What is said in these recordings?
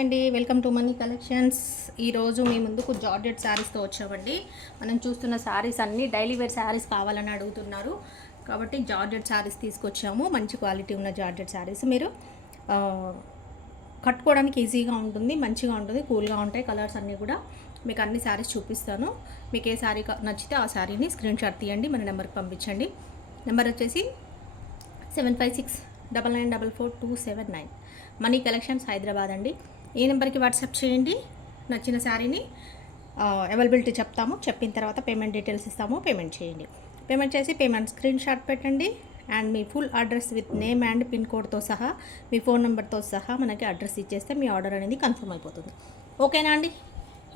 అండి, welcome to money collections. ఈరోజు మీ ముందుకు జార్జెట్ శారీస్తో వచ్చామండి. మనం చూస్తున్న శారీస్ అన్నీ డైలీ వేర్ శారీస్ కావాలని అడుగుతున్నారు కాబట్టి జార్జెట్ శారీస్ తీసుకొచ్చాము. మంచి క్వాలిటీ ఉన్న జార్జెట్ శారీస్ మీరు కట్టుకోవడానికి ఈజీగా ఉంటుంది, మంచిగా ఉంటుంది, కూల్గా ఉంటాయి. కలర్స్ అన్నీ కూడా మీకు అన్ని శారీస్ చూపిస్తాను. మీకు ఏ శారీ నచ్చితే ఆ శారీని స్క్రీన్ షాట్ తీయండి, మన నెంబర్కి పంపించండి. నెంబర్ వచ్చేసి 7569944279. మనీ కలెక్షన్స్ హైదరాబాద్ అండి. ఈ నెంబర్కి వాట్సాప్ చేయండి. నచ్చిన శారీని అవైలబిలిటీ చెప్తాము, చెప్పిన తర్వాత పేమెంట్ డీటెయిల్స్ ఇస్తాము, పేమెంట్ చేయండి. పేమెంట్ చేసి పేమెంట్ స్క్రీన్ షాట్ పెట్టండి and me full address with name and pin కోడ్తో సహా, మీ ఫోన్ నెంబర్తో సహా మనకి అడ్రస్ ఇచ్చేస్తే మీ ఆర్డర్ అనేది కన్ఫర్మ్ అయిపోతుంది. ఓకేనా అండి?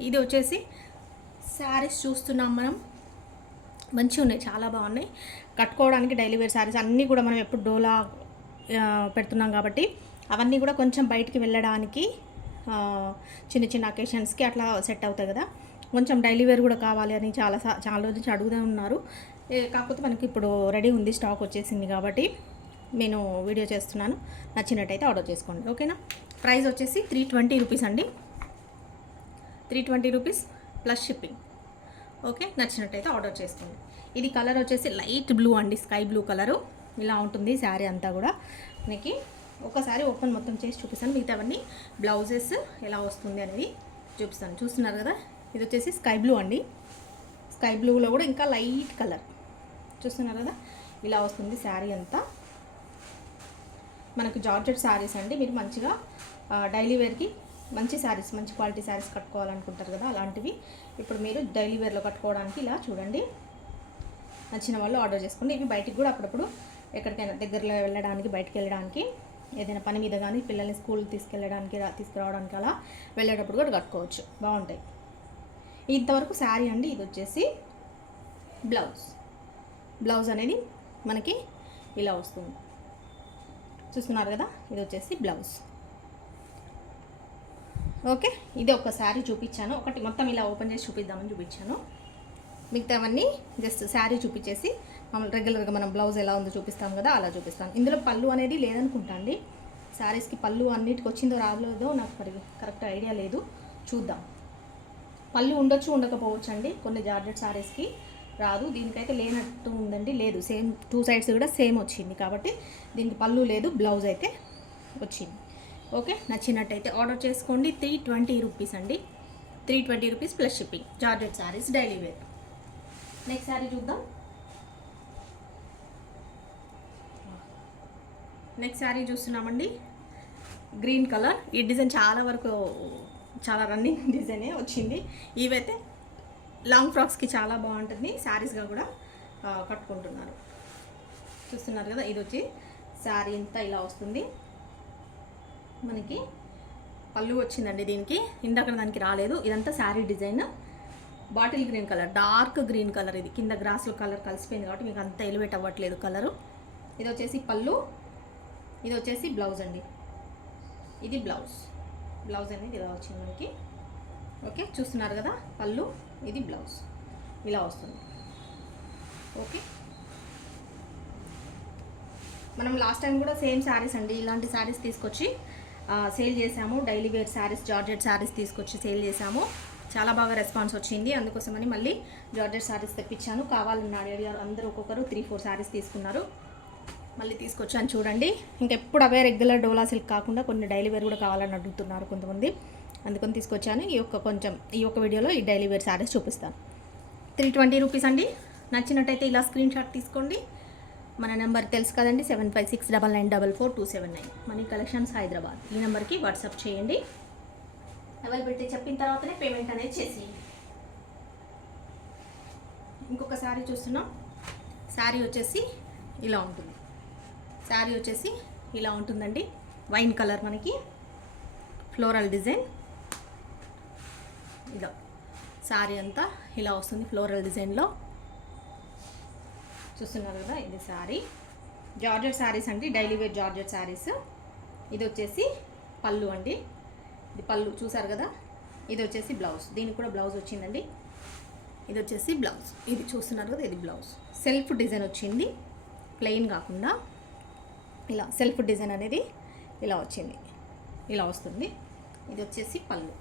ఇది వచ్చేసి శారీస్ చూస్తున్నాం మనం. మంచిగా ఉన్నాయి, చాలా బాగున్నాయి. కట్టుకోవడానికి డైలీ వేర్ శారీస్ అన్నీ కూడా మనం ఎప్పుడు డోలా పెడుతున్నాం కాబట్టి అవన్నీ కూడా కొంచెం బయటికి వెళ్ళడానికి చిన్న చిన్న అకేషన్స్కి అట్లా సెట్ అవుతాయి కదా. కొంచెం డైలీ వేర్ కూడా కావాలి అని చాలా రోజు నుంచి అడుగుతూ ఉన్నారు. కాకపోతే మనకి ఇప్పుడు రెడీ ఉంది, స్టాక్ వచ్చేసింది కాబట్టి నేను వీడియో చేస్తున్నాను. నచ్చినట్టయితే ఆర్డర్ చేసుకోండి, ఓకేనా? ప్రైస్ వచ్చేసి 320 రూపీస్ అండి. 320 రూపీస్ ప్లస్ షిప్పింగ్. ఓకే, నచ్చినట్టయితే ఆర్డర్ చేసుకోండి. ఇది కలర్ వచ్చేసి లైట్ బ్లూ అండి, స్కై బ్లూ కలరు. ఇలా ఉంటుంది శారీ అంతా కూడా. మనకి ఒకసారి ఓపెన్ మొత్తం చేసి చూపిస్తాను, మిగతావన్నీ బ్లౌజెస్ ఎలా వస్తుంది అనేది చూపిస్తాను. చూస్తున్నారు కదా, ఇది వచ్చేసి స్కై బ్లూ అండి. స్కై బ్లూలో కూడా ఇంకా లైట్ కలర్ చూస్తున్నారు కదా, ఇలా వస్తుంది శారీ అంతా. మనకు జార్జెట్ శారీస్ అండి. మీరు మంచిగా డైలీ వేర్కి మంచి శారీస్, మంచి క్వాలిటీ శారీస్ కట్టుకోవాలనుకుంటారు కదా, అలాంటివి ఇప్పుడు మీరు డైలీ వేర్లో కట్టుకోవడానికి ఇలా చూడండి. నచ్చిన వాళ్ళు ఆర్డర్ చేసుకోండి. ఇవి బయటికి కూడా అప్పుడప్పుడు ఎక్కడికైనా దగ్గరలో వెళ్ళడానికి, బయటికి వెళ్ళడానికి, ఏదైనా పని మీద కానీ పిల్లల్ని స్కూల్ తీసుకురావడానికి అలా వెళ్ళేటప్పుడు కూడా కట్టుకోవచ్చు, బాగుంటాయి. ఇంతవరకు శారీ అండి. ఇది వచ్చేసి బ్లౌజ్ అనేది మనకి ఇలా వస్తుంది, చూస్తున్నారు కదా. ఇది వచ్చేసి బ్లౌజ్. ఓకే, ఇది ఒక శారీ చూపించాను, ఒకటి మొత్తం ఇలా ఓపెన్ చేసి చూపిద్దామని చూపించాను. మిగతావన్నీ జస్ట్ శారీ చూపించేసి రెగ్యులర్గా మనం బ్లౌజ్ ఎలా ఉందో చూపిస్తాం కదా, అలా చూపిస్తాను. ఇందులో పళ్ళు అనేది లేదనుకుంటా అండి. శారీస్కి పళ్ళు అన్నిటికి వచ్చిందో రాలేదో నాకు కరెక్ట్ ఐడియా లేదు, చూద్దాం. పళ్ళు ఉండొచ్చు, ఉండకపోవచ్చు అండి. కొన్ని జార్జెట్ శారీస్కి రాదు, దీనికైతే లేనట్టు ఉందండి. లేదు, సేమ్ 2 సైడ్స్ కూడా సేమ్ వచ్చింది కాబట్టి దీనికి పళ్ళు లేదు, బ్లౌజ్ అయితే వచ్చింది. ఓకే, నచ్చినట్టయితే ఆర్డర్ చేసుకోండి. 320 రూపీస్ అండి. 320 rupees plus shipping. Georgette saris daily wear. Next saree చూద్దాం. నెక్స్ట్ శారీ చూస్తున్నామండి, గ్రీన్ కలర్. ఈ డిజైన్ చాలా రన్నింగ్ డిజైనే వచ్చింది. ఇవైతే లాంగ్ ఫ్రాక్స్కి చాలా బాగుంటుంది, శారీస్గా కూడా కట్టుకుంటున్నారు. చూస్తున్నారు కదా, ఇది వచ్చి శారీ అంతా ఇలా వస్తుంది. మనకి పళ్ళు వచ్చిందండి దీనికి, ఇందాక దానికి రాలేదు. ఇదంతా sari design. Bottle green colour, dark green colour. ఇది కింద గ్రాస్లో కలర్ కలిసిపోయింది కాబట్టి మీకు అంత ఎలివేట్ అవ్వట్లేదు కలరు. ఇది వచ్చేసి పళ్ళు, ఇది వచ్చేసి బ్లౌజ్ అండి. ఇది బ్లౌజ్ అనేది ఇలా వచ్చింది మనకి. ఓకే, చూస్తున్నారు కదా, పళ్ళు, ఇది బ్లౌజ్, ఇలా వస్తుంది. ఓకే, మనం లాస్ట్ టైం కూడా సేమ్ శారీస్ అండి, ఇలాంటి శారీస్ తీసుకొచ్చి సేల్ చేసాము. Daily wear sarees, georgette sarees తీసుకొచ్చి సేల్ చేసాము. చాలా బాగా రెస్పాన్స్ వచ్చింది, అందుకోసమని మళ్ళీ జార్జెట్ శారీస్ తెప్పించాను. కావాలన్న అడిగారు అందరూ, ఒక్కొక్కరు 3-4 శారీస్ తీసుకున్నారు. మళ్ళీ తీసుకొచ్చాను చూడండి. ఇంకెప్పుడు అవే రెగ్యులర్ డోలా సిల్క్ కాకుండా కొన్ని డైలీ వేర్ కూడా కావాలని అడుగుతున్నారు కొంతమంది, అందుకని తీసుకొచ్చాను. ఈ ఒక్క వీడియోలో ఈ డైలీ వేర్ శారీస్ చూపిస్తాను. 320 రూపీస్ అండి. నచ్చినట్టయితే ఇలా స్క్రీన్ షాట్ తీసుకోండి. మన నెంబర్ తెలుసు కదండి, 7569944279. Money collections Hyderabad. ఈ నెంబర్కి వాట్సాప్ చేయండి. అవైలబిలిటీ చెప్పిన తర్వాతనే పేమెంట్ అనేది చేసేయండి. ఇంకొక శారీ చూస్తున్నాం. శారీ వచ్చేసి ఇలా ఉంటుంది. శారీ వచ్చేసి ఇలా ఉంటుందండి, వైన్ కలర్. మనకి ఫ్లోరల్ డిజైన్. ఇలా శారీ అంతా ఇలా వస్తుంది ఫ్లోరల్ డిజైన్లో. చూస్తున్నారు కదా, ఇది శారీ. జార్జెట్ శారీస్ అండి, డైలీ వేర్ జార్జెట్ శారీస్. ఇది వచ్చేసి పళ్ళు అండి. ఇది పళ్ళు చూసారు కదా. ఇది వచ్చేసి బ్లౌజ్, దీనికి కూడా బ్లౌజ్ వచ్చిందండి. ఇది వచ్చేసి బ్లౌజ్. ఇది చూస్తున్నారు కదా, ఇది బ్లౌజ్. సెల్ఫ్ డిజైన్ వచ్చింది, ప్లెయిన్ కాకుండా ఇలా సెల్ఫ్ డిజైన్ అనేది ఇలా వచ్చింది, ఇలా వస్తుంది. ఇది వచ్చేసి పళ్ళు.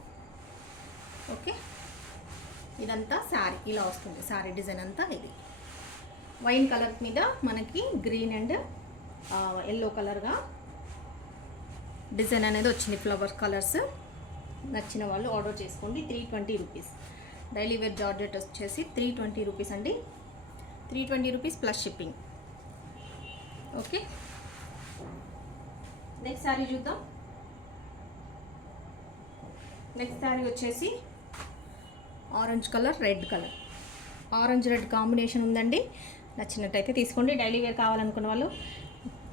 ఓకే, ఇదంతా శారీ ఇలా వస్తుంది. శారీ డిజైన్ అంతా ఇది వైన్ కలర్ మీద మనకి గ్రీన్ అండ్ ఎల్లో కలర్గా డిజైన్ అనేది వచ్చింది. Flower colours. నచ్చిన వాళ్ళు ఆర్డర్ చేసుకోండి. 320 రూపీస్. డైలీ వేర్ జార్జెట్ వచ్చేసి 320 రూపీస్ అండి. 320 rupees plus shipping. Okay, next saree చూద్దాం. నెక్స్ట్ శారీ వచ్చేసి orange colour, red colour. Orange red combination ఉందండి. నచ్చినట్టయితే తీసుకోండి. డైలీ వేర్ కావాలనుకున్న వాళ్ళు,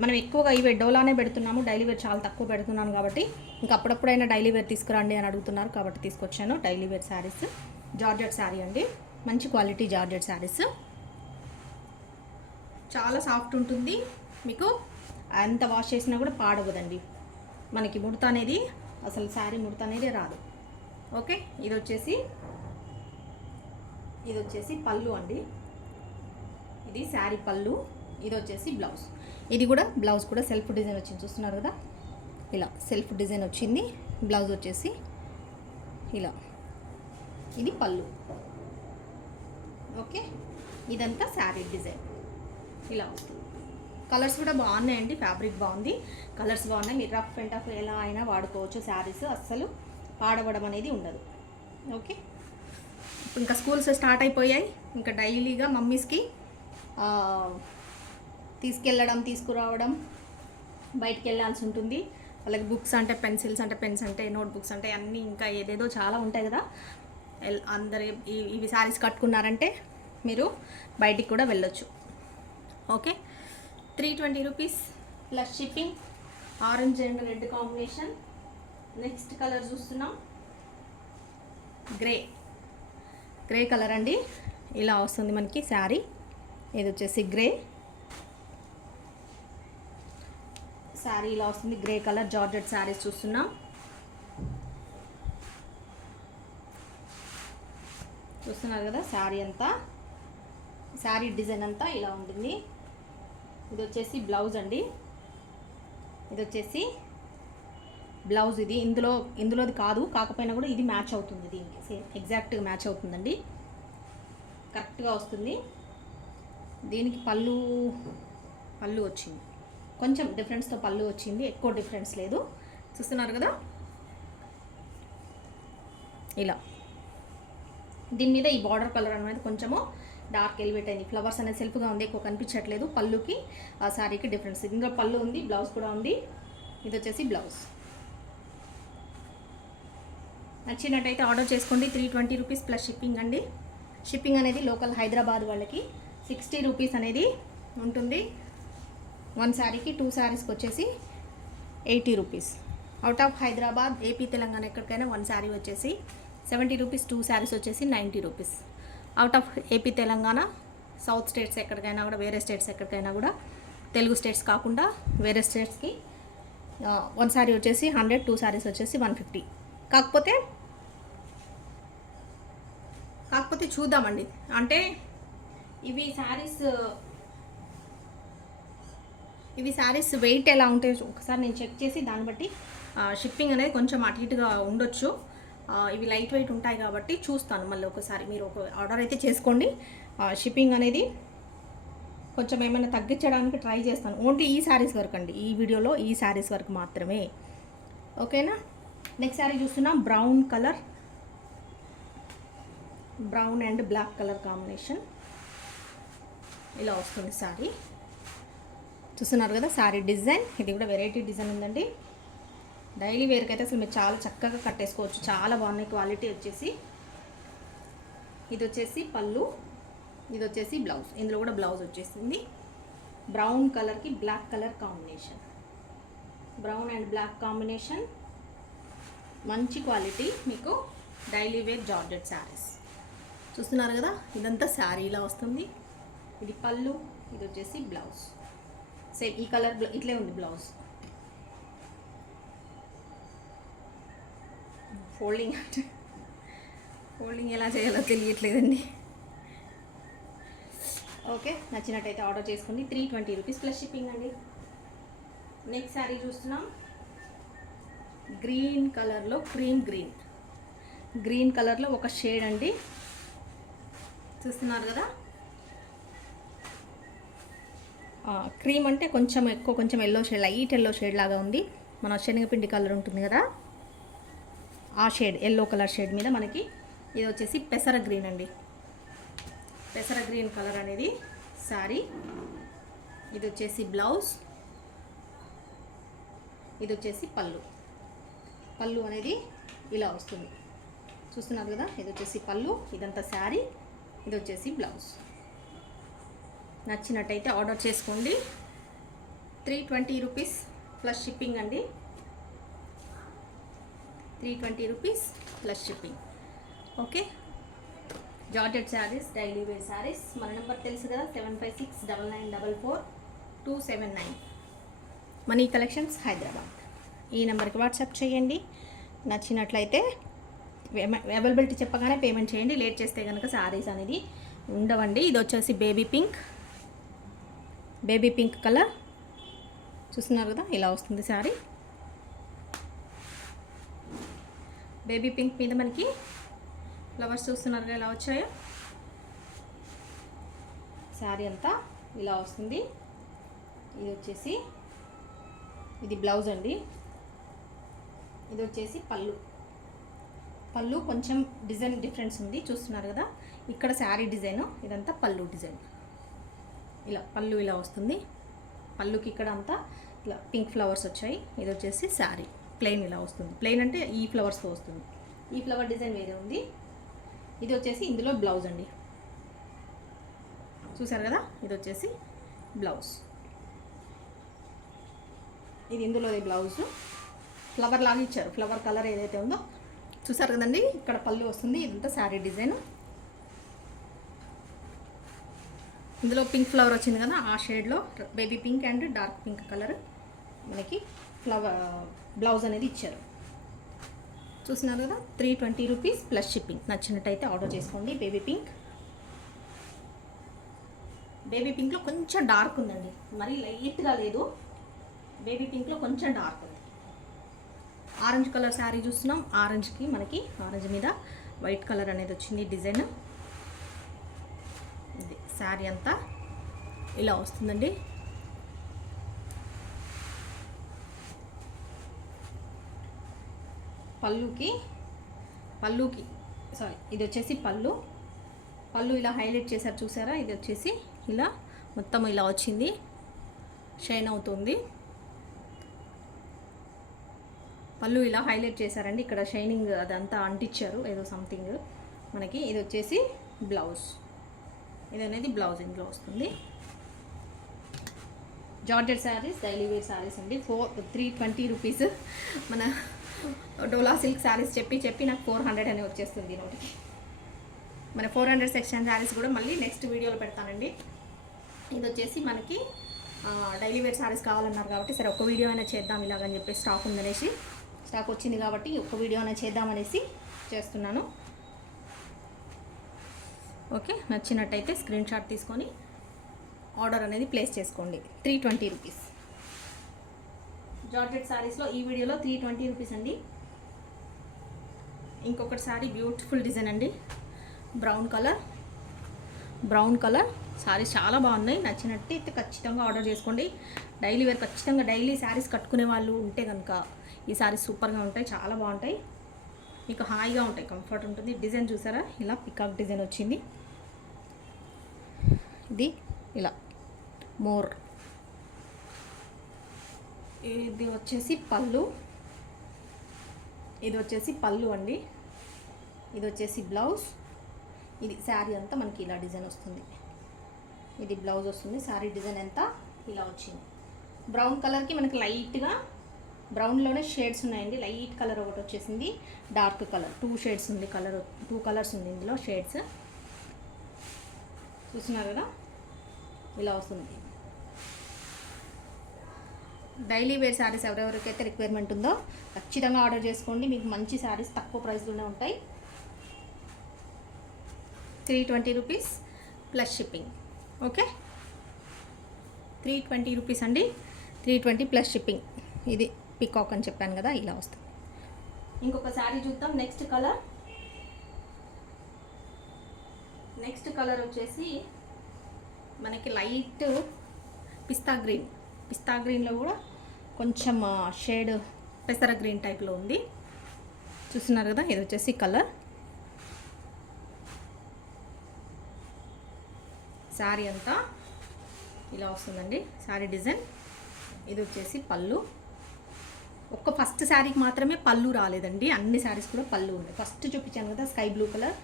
మనం ఎక్కువగా ఇవి డోలానే పెడుతున్నాము. డైలీ వేర్ చాలా తక్కువ పెడుతున్నాను కాబట్టి ఇంకా అప్పుడప్పుడైనా డైలీ వేర్ తీసుకురండి అని అడుగుతున్నారు కాబట్టి తీసుకొచ్చాను. Daily wear sarees. Georgette saree అండి, మంచి క్వాలిటీ జార్జెట్ శారీస్. చాలా సాఫ్ట్ ఉంటుంది. మీకు ఎంత వాష్ చేసినా కూడా పాడవదండి. మనకి ముడత అనేది అసలు శారీ ముడత అనేది రాదు. ఓకే, ఇది వచ్చేసి పళ్ళు అండి. ఇది శారీ పళ్ళు. ఇది వచ్చేసి బ్లౌజ్. ఇది కూడా బ్లౌజ్ కూడా సెల్ఫ్ డిజైన్ వచ్చింది. చూస్తున్నారు కదా, ఇలా సెల్ఫ్ డిజైన్ వచ్చింది. బ్లౌజ్ వచ్చేసి ఇలా. ఇది పళ్ళు. ఓకే, ఇదంతా శారీ డిజైన్ ఇలా వస్తుంది. కలర్స్ కూడా బాగున్నాయండి. ఫ్యాబ్రిక్ బాగుంది, కలర్స్ బాగున్నాయి. మీరు రఫ్ అండ్ టఫ్ ఎలా అయినా వాడుకోవచ్చు. శారీస్ అస్సలు పాడవడం అనేది ఉండదు. ఓకే, ఇంకా స్కూల్స్ స్టార్ట్ అయిపోయాయి. ఇంకా డైలీగా మమ్మీస్కి తీసుకెళ్ళడం, తీసుకురావడం, బయటికి వెళ్ళాల్సి ఉంటుంది. వాళ్ళకి బుక్స్ అంటే పెన్సిల్స్ అంటే పెన్స్ అంటే నోట్బుక్స్ అంటే అన్నీ ఇంకా ఏదేదో చాలా ఉంటాయి కదా. అందరు ఇవి శారీస్ కట్టుకున్నారంటే మీరు బయటికి కూడా వెళ్ళొచ్చు. Okay, 320 rupees plus shipping. Orange and red combination. Next colour చూస్తున్నాం, గ్రే కలర్ అండి. ఇలా వస్తుంది మనకి శారీ. ఇది వచ్చేసి గ్రే శారీ. ఇలా వస్తుంది గ్రే కలర్ జార్జెట్ శారీస్ చూస్తున్నాం. చూస్తున్నారు కదా, శారీ అంతా, శారీ డిజైన్ అంతా ఇలా ఉంటుంది. ఇది వచ్చేసి బ్లౌజ్ అండి. ఇది వచ్చేసి బ్లౌజ్. ఇది ఇందులోది కాదు, కాకపోయినా కూడా ఇది మ్యాచ్ అవుతుంది. దీనికి సేమ్ ఎగ్జాక్ట్గా మ్యాచ్ అవుతుందండి, కరెక్ట్గా వస్తుంది. దీనికి పళ్ళు వచ్చింది, కొంచెం డిఫరెన్స్తో పళ్ళు వచ్చింది, ఎక్కువ డిఫరెన్స్ లేదు. చూస్తున్నారు కదా, ఇలా. దీని మీద ఈ బార్డర్ కలర్ అనేది కొంచెము డార్క్ ఎలివేట్ అయింది. ఫ్లవర్స్ అనేది సెల్ఫ్గా ఉంది, ఎక్కువ కనిపించట్లేదు. పళ్ళుకి ఆ శారీకి డిఫరెన్స్. ఇందులో పళ్ళు ఉంది, బ్లౌజ్ కూడా ఉంది. ఇది వచ్చేసి బ్లౌజ్. నచ్చినట్టయితే ఆర్డర్ చేసుకోండి. 320 రూపీస్ ప్లస్ షిప్పింగ్ అండి. షిప్పింగ్ అనేది లోకల్ హైదరాబాద్ వాళ్ళకి 60 రూపీస్ అనేది ఉంటుంది. 1 శారీకి 2 శారీస్కి వచ్చేసి 80 rupees. Out of Hyderabad, AP, Telangana ఎక్కడికైనా 1 శారీ వచ్చేసి 70 రూపీస్. 2 శారీస్ వచ్చేసి 90 rupees. Out of AP, Telangana, south states ఎక్కడికైనా కూడా, వేరే స్టేట్స్ ఎక్కడికైనా కూడా, తెలుగు స్టేట్స్ కాకుండా వేరే స్టేట్స్కి 1 శారీ వచ్చేసి 100, 2 శారీస్ వచ్చేసి 150. కాకపోతే చూద్దామండి. అంటే ఇవి శారీస్ వెయిట్ ఎలా ఉంటాయో ఒకసారి నేను చెక్ చేసి దాన్ని బట్టి షిప్పింగ్ అనేది కొంచెం అటు ఇటుగా ఉండొచ్చు. ఇవి లైట్ వెయిట్ ఉంటాయి కాబట్టి చూస్తాను మళ్ళీ ఒకసారి. మీరు ఒక ఆర్డర్ అయితే చేసుకోండి. షిప్పింగ్ అనేది కొంచెం ఏమైనా తగ్గించడానికి ట్రై చేస్తాను. ఓన్లీ ఈ శారీస్ వరకు అండి, ఈ వీడియోలో ఈ శారీస్ వరకు మాత్రమే. ఓకేనా. నెక్స్ట్ శారీ చూస్తున్నాం, brown colour, brown and black colour combination. ఇలా వస్తుంది శారీ. చూస్తున్నారు కదా శారీ డిజైన్. ఇది కూడా వెరైటీ డిజైన్ ఉందండి. డైలీ వేర్కి అయితే అసలు మీరు చాలా చక్కగా కట్టేసుకోవచ్చు. చాలా బాగున్నాయి క్వాలిటీ వచ్చేసి. ఇది వచ్చేసి పళ్ళు, ఇది వచ్చేసి బ్లౌజ్. ఇందులో కూడా బ్లౌజ్ వచ్చేసింది. బ్రౌన్ కలర్కి black colour combination. Brown and black combination, మంచి క్వాలిటీ. మీకు డైలీ వేర్ జార్జెట్ శారీస్. చూస్తున్నారు కదా, ఇదంతా శారీ ఇలా వస్తుంది. ఇది పళ్ళు, ఇది వచ్చేసి బ్లౌజ్. సేమ్ ఈ కలర్ ఇట్లే ఉంది బ్లౌజ్. ఫోల్డింగ్ ఎలా చేయాలో తెలియట్లేదండి. ఓకే, నచ్చినట్టయితే ఆర్డర్ చేసుకోండి. 320 రూపీస్ ప్లస్ షిప్పింగ్ అండి. నెక్స్ట్ శారీ చూస్తున్నాం, గ్రీన్ కలర్లో గ్రీన్ కలర్లో ఒక షేడ్ అండి, చూస్తున్నారు కదా. క్రీమ్ అంటే కొంచెం ఎక్కువ, కొంచెం yellow shade, light yellow shade లాగా ఉంది. మన శనగపిండి కలర్ ఉంటుంది కదా, ఆ షేడ్, ఎల్లో కలర్ షేడ్ మీద మనకి ఇది వచ్చేసి పెసర గ్రీన్ అండి. పెసర గ్రీన్ కలర్ అనేది శారీ. ఇది వచ్చేసి బ్లౌజ్, ఇది వచ్చేసి పళ్ళు అనేది ఇలా వస్తుంది, చూస్తున్నారు కదా. ఇది వచ్చేసి పళ్ళు, ఇదంతా శారీ, ఇది వచ్చేసి బ్లౌజ్. నచ్చినట్టయితే ఆర్డర్ చేసుకోండి. 320 రూపీస్ ప్లస్ షిప్పింగ్ అండి, 320 rupees plus shipping. Okay, georgette saris, daily wear sarees. మన నెంబర్ తెలుసు కదా, 7569444279. Money collections Hyderabad. ఈ నెంబర్కి వాట్సాప్ చేయండి. నచ్చినట్లయితే అవైలబిలిటీ చెప్పగానే పేమెంట్ చేయండి. లేట్ చేస్తే కనుక శారీస్ అనేది ఉండవండి. ఇది వచ్చేసి బేబీ పింక్ కలర్, చూస్తున్నారు కదా, ఇలా వస్తుంది శారీ. బేబీ పింక్ మీద మనకి ఫ్లవర్స్ చూస్తున్నారు కదా ఎలా వచ్చాయో. శారీ అంతా ఇలా వస్తుంది. ఇది వచ్చేసి ఇది బ్లౌజ్ అండి. ఇది వచ్చేసి పళ్ళు కొంచెం డిజైన్ డిఫరెన్స్ ఉంది, చూస్తున్నారు కదా. ఇక్కడ శారీ డిజైన్, ఇదంతా పళ్ళు డిజైన్. ఇలా పళ్ళు ఇలా వస్తుంది. పళ్ళుకి ఇక్కడ అంతా ఇలా పింక్ ఫ్లవర్స్ వచ్చాయి. ఇది వచ్చేసి శారీ ప్లెయిన్ ఇలా వస్తుంది. ప్లెయిన్ అంటే ఈ ఫ్లవర్స్తో వస్తుంది. ఈ ఫ్లవర్ డిజైన్ వేరే ఉంది. ఇది వచ్చేసి ఇందులో బ్లౌజ్ అండి, చూసారు కదా. ఇది వచ్చేసి బ్లౌజ్, ఇది ఇందులోది బ్లౌజ్. ఫ్లవర్ లాగా ఇచ్చారు, ఫ్లవర్ కలర్ ఏదైతే ఉందో చూసారు కదండి. ఇక్కడ పళ్ళు వస్తుంది, ఇదంతా శారీ డిజైన్. ఇందులో పింక్ ఫ్లవర్ వచ్చింది కదా, ఆ షేడ్లో baby pink and dark pink colour మనకి బ్లౌజ్ అనేది ఇచ్చారు, చూస్తున్నారు కదా. 320 రూపీస్ ప్లస్ షిప్పింగ్. నచ్చినట్టయితే ఆర్డర్ చేసుకోండి. బేబీ పింక్లో కొంచెం డార్క్ ఉందండి, మరీ లైట్గా లేదు. బేబీ పింక్లో కొంచెం డార్క్ ఉంది. ఆరెంజ్ కలర్ శారీ చూస్తున్నాం. ఆరెంజ్కి మనకి ఆరెంజ్ మీద వైట్ కలర్ అనేది వచ్చింది డిజైన్. ఇది శారీ అంతా ఇలా వస్తుందండి. పళ్ళుకి సారీ, ఇది వచ్చేసి పళ్ళు ఇలా హైలైట్ చేశారు, చూసారా. ఇది వచ్చేసి ఇలా మొత్తం ఇలా వచ్చింది, షైన్ అవుతుంది. పళ్ళు ఇలా హైలైట్ చేశారండి. ఇక్కడ షైనింగ్ అదంతా అంటించారు ఏదో సంథింగ్ మనకి. ఇది వచ్చేసి బ్లౌజ్, ఇది అనేది బ్లౌజ్ ఇందులో వస్తుంది. Georgette saris, daily wear sarees అండి. 320 రూపీస్. మన డోలా సిల్క్ శారీస్ చెప్పి నాకు 400 అని వచ్చేస్తుంది నోటికి. మన 400 సెక్షన్ శారీస్ కూడా మళ్ళీ నెక్స్ట్ వీడియోలో పెడతానండి. ఇది వచ్చేసి మనకి డైలీ వేర్ శారీస్ కావాలన్నారు కాబట్టి సరే ఒక వీడియో అయినా చేద్దాం ఇలాగని చెప్పి స్టాక్ వచ్చింది కాబట్టి ఒక వీడియో అయినా చేద్దామనేసి చేస్తున్నాను. ఓకే, నచ్చినట్టయితే స్క్రీన్ షాట్ తీసుకొని ఆర్డర్ అనేది ప్లేస్ చేసుకోండి. 320 రూపీస్. జార్జెట్ శారీస్లో ఈ వీడియోలో 320 రూపీస్ అండి. ఇంకొకటి శారీ బ్యూటిఫుల్ డిజైన్ అండి, బ్రౌన్ కలర్ శారీస్ చాలా బాగున్నాయి. నచ్చినట్టయితే ఖచ్చితంగా ఆర్డర్ చేసుకోండి. డైలీ వేర్ ఖచ్చితంగా డైలీ శారీస్ కట్టుకునే వాళ్ళు ఉంటే కనుక ఈ శారీస్ సూపర్గా ఉంటాయి, చాలా బాగుంటాయి, మీకు హాయిగా ఉంటాయి, కంఫర్ట్ ఉంటుంది. డిజైన్ చూసారా, ఇలా పికాక్ డిజైన్ వచ్చింది. ఇది ఇలా మోర్. ఇది వచ్చేసి పళ్ళు, ఇది వచ్చేసి పళ్ళు అండి. ఇది వచ్చేసి బ్లౌజ్. ఇది శారీ అంతా మనకి ఇలా డిజైన్ వస్తుంది. ఇది బ్లౌజ్ వస్తుంది. శారీ డిజైన్ అంతా ఇలా వచ్చింది. బ్రౌన్ కలర్కి మనకి లైట్గా బ్రౌన్లోనే షేడ్స్ ఉన్నాయండి. లైట్ కలర్ ఒకటి వచ్చేసింది, డార్క్ కలర్ 2 షేడ్స్ ఉంది. 2 కలర్స్ ఉంది ఇందులో షేడ్స్, చూస్తున్నారు కదా. ఇలా వస్తుంది. డైలీ వేర్ శారీస్ ఎవరెవరికైతే రిక్వైర్మెంట్ ఉందో ఖచ్చితంగా ఆర్డర్ చేసుకోండి. మీకు మంచి శారీస్ తక్కువ ప్రైస్లోనే ఉంటాయి. 320 rupees plus shipping. Okay, 320 rupees అండి. 320 ప్లస్ షిప్పింగ్. ఇది పికాక్ అని చెప్పాను కదా, ఇలా వస్తుంది. ఇంకొక శారీ చూద్దాం. నెక్స్ట్ కలర్ వచ్చేసి మనకి లైట్ పిస్తా గ్రీన్లో కూడా కొంచెం షేడ్ పెసర గ్రీన్ టైప్లో ఉంది. చూస్తున్నారు కదా, ఇది వచ్చేసి కలర్. శారీ అంతా ఇలా వస్తుందండి శారీ డిజైన్. ఇది వచ్చేసి పళ్ళు. ఫస్ట్ శారీకి మాత్రమే పళ్ళు రాలేదండి, అన్ని శారీస్ కూడా పళ్ళు ఉన్నాయి. ఫస్ట్ చూపించాను కదా స్కై బ్లూ కలర్,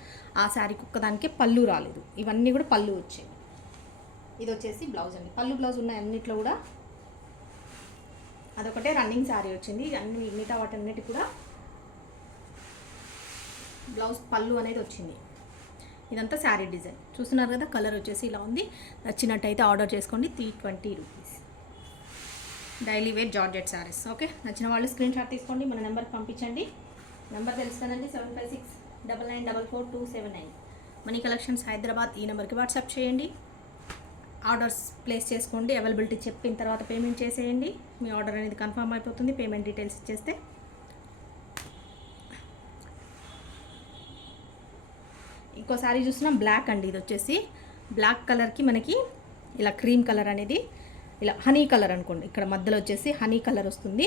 ఆ శారీకి ఒక్కదానికే పళ్ళు రాలేదు, ఇవన్నీ కూడా పళ్ళు వచ్చాయి. ఇది వచ్చేసి బ్లౌజ్ అండి. పళ్ళు బ్లౌజ్ ఉన్నాయి అన్నిట్లో కూడా. అదొకటే రన్నింగ్ శారీ వచ్చింది, అన్ని మిగతా వాటన్నిటి కూడా బ్లౌజ్ పళ్ళు అనేది వచ్చింది. ఇదంతా శారీ డిజైన్. చూస్తున్నారు కదా, కలర్ వచ్చేసి ఇలా ఉంది. నచ్చినట్టయితే ఆర్డర్ చేసుకోండి. 320 rupees. Daily wear georgette sarees. Okay, నచ్చిన వాళ్ళు స్క్రీన్ షాట్ తీసుకోండి, మన నెంబర్కి పంపించండి. నెంబర్ తెలుస్తానండి, 7569444279. Money collections Hyderabad. ఈ నెంబర్కి వాట్సాప్ చేయండి, ఆర్డర్స్ ప్లేస్ చేసుకోండి. అవైలబిలిటీ చెప్పిన తర్వాత పేమెంట్ చేసేయండి. మీ ఆర్డర్ అనేది కన్ఫర్మ్ అయిపోతుంది. పేమెంట్ డీటెయిల్స్ ఇచ్చేస్తే. ఇంకో శారీ చూస్తున్నాం, బ్లాక్ అండి. ఇది వచ్చేసి బ్లాక్ కలర్కి మనకి ఇలా క్రీమ్ కలర్ అనేది ఇలా హనీ కలర్ అనుకోండి. ఇక్కడ మధ్యలో వచ్చేసి హనీ కలర్ వస్తుంది.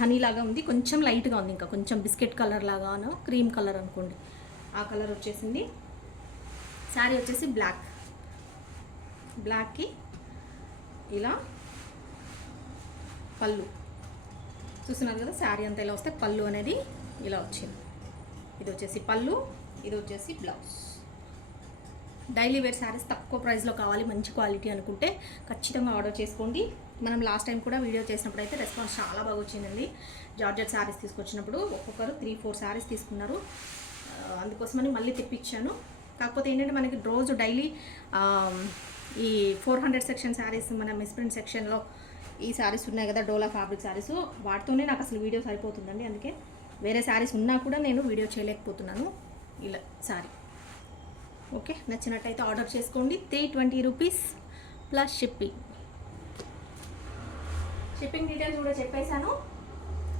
హనీ లాగా ఉంది, కొంచెం లైట్గా ఉంది, ఇంకా కొంచెం బిస్కెట్ కలర్ లాగాను క్రీమ్ కలర్ అనుకోండి, ఆ కలర్ వచ్చేసింది. శారీ వచ్చేసి బ్లాక్కి ఇలా పళ్ళు. చూస్తున్నారు కదా, శారీ అంతా ఇలా వస్తే పళ్ళు అనేది ఇలా వచ్చింది. ఇది వచ్చేసి పళ్ళు, ఇది వచ్చేసి బ్లౌజ్. డైలీ వేర్ శారీస్ తక్కువ ప్రైస్లో కావాలి, మంచి క్వాలిటీ అనుకుంటే ఖచ్చితంగా ఆర్డర్ చేసుకోండి. మనం లాస్ట్ టైం కూడా వీడియో చేసినప్పుడు అయితే రెస్పాన్స్ చాలా బాగా వచ్చిందండి. జార్జెట్ శారీస్ తీసుకొచ్చినప్పుడు ఒక్కొక్కరు 3-4 శారీస్ తీసుకున్నారు. అందుకోసమని మళ్ళీ తెప్పించాను. కాకపోతే ఏంటంటే మనకి రోజు డైలీ ఈ 400 సెక్షన్ శారీస్, మన మిస్ప్రింట్ సెక్షన్లో ఈ శారీస్ ఉన్నాయి కదా, డోలా ఫ్యాబ్రిక్ శారీస్, వాటితోనే నాకు అసలు వీడియో సరిపోతుందండి. అందుకే వేరే శారీస్ ఉన్నా కూడా నేను వీడియో చేయలేకపోతున్నాను. ఇలా శారీ ఓకే, నచ్చినట్టయితే ఆర్డర్ చేసుకోండి. 320 రూపీస్ ప్లస్ షిప్పింగ్ డీటెయిల్స్ కూడా చెప్పేశాను.